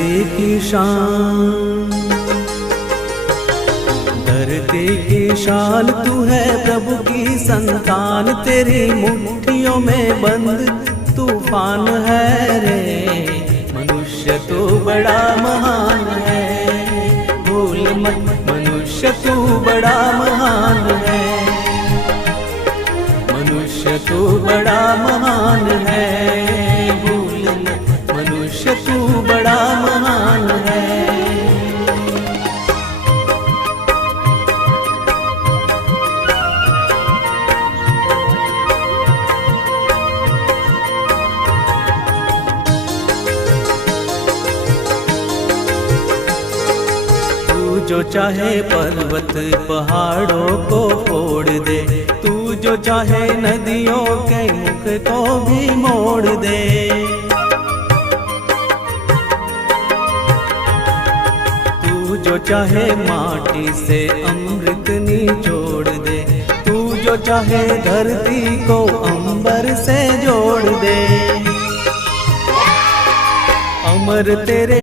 धरती की शान, धरती की शान तू है प्रभु की संतान, तेरी मुट्ठियों में बंद तूफान है रे। मनुष्य तू बड़ा महान है, भूल मत मनुष्य तू बड़ा महान है, मनुष्य तू बड़ा महान है, भूल मत मनुष्य तू बड़ा महान है। जो चाहे पर्वत पहाड़ों को फोड़ दे, तू जो चाहे नदियों के मुख को भी मोड़ दे। तू जो चाहे माटी से अमृत निचोड़ दे, तू जो चाहे धरती को अंबर से जोड़ दे। अमर तेरे